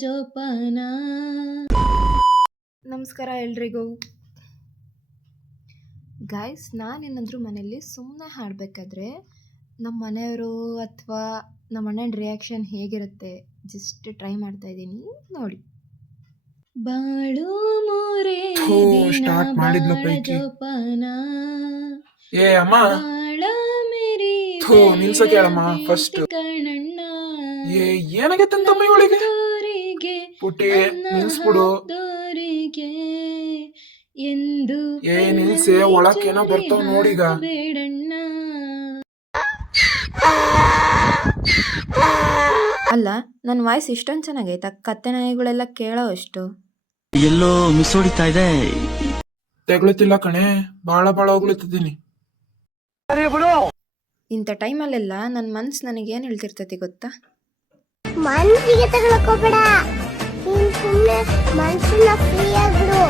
ಜೋಪಾನ. ನಮಸ್ಕಾರ ಎಲ್ರಿಗೂ. ಗಾಯ್ಸ್, ನಾನೇನಾದರೂ ಮನೇಲಿ ಸುಮ್ಮನೆ ಹಾಡಬೇಕಾದ್ರೆ ನಮ್ಮ ಮನೆಯವರು ಅಥವಾ ನಮ್ಮ ಅಣ್ಣನ ರಿಯಾಕ್ಷನ್ ಹೇಗಿರುತ್ತೆ ಜಸ್ಟ್ ಟ್ರೈ ಮಾಡ್ತಾ ಇದ್ದೀನಿ, ನೋಡಿ. ಬಾಳು ಮೂರೇ ಥೂ, ದಿನ ಸ್ಟಾರ್ಟ್ ಮಾಡಿದ್ಲು ಬಾಳ ಪೈಕಿ. ಜೋಪಾನ, ಏ ಅಮ್ಮ, ಬಾಳ ಮೇರಿ ಥೂ ನಿಲ್ಸಕ್ಕೆ ಹೇಳಮ್ಮ ಫಸ್ಟ್. ಕಣ್ಣಣ್ಣ, ಏನಾಗೈತಂತಮ್ಮ ಇವಳಿಗೆ? ದೋರಿಗೆ ಪುಟ್ಟಿ ಅನ್ನ ನಿಲ್ಸ್ಬಿಡು. ಹಾಕ್ದೋರಿಗೆ ಎಂದು ನಿಲ್ಸೆ, ಒಳಕ್ಕೇನೋ ಬರ್ತಾವ್ ನೋಡೀಗ. ಬೇಡಣ್ಣ. ಅಲ್ಲ, ನನ್ನ ವಾಯ್ಸ್ ಇಷ್ಟೊಂದು ಚೆನ್ನಾಗೈತಾ? ಕತ್ತೆ ನಾಯಿಗಳೆಲ್ಲ ಕೇಳೋ ಅಷ್ಟು. ಎಲ್ಲೋ ಮಿಸ್ ಹೊಡಿತಾ ಇದೆ. ತೆಗ್ಳುತ್ತಿಲ್ಲ ಕಣೆ, ಬಾಳ ಹೊಗ್ಳುತ್ತಿದ್ದೀನಿ. ಇಂಥ ಟೈಮಲ್ಲೆಲ್ಲ ನನ್ನ ಮನ್ಸು ನನಗೇನು ಹೇಳ್ತಿರ್ತೈತಿ ಗೊತ್ತಾ? ಮನ್ಸಿಗೆ ತಗೊಳಕೋಬೇಡ, ನೀನ್ ಸುಮ್ಮನೆ ಮನ್ಸನ್ನ ಫ್ರೀ ಆಗ್ಬಿಡು.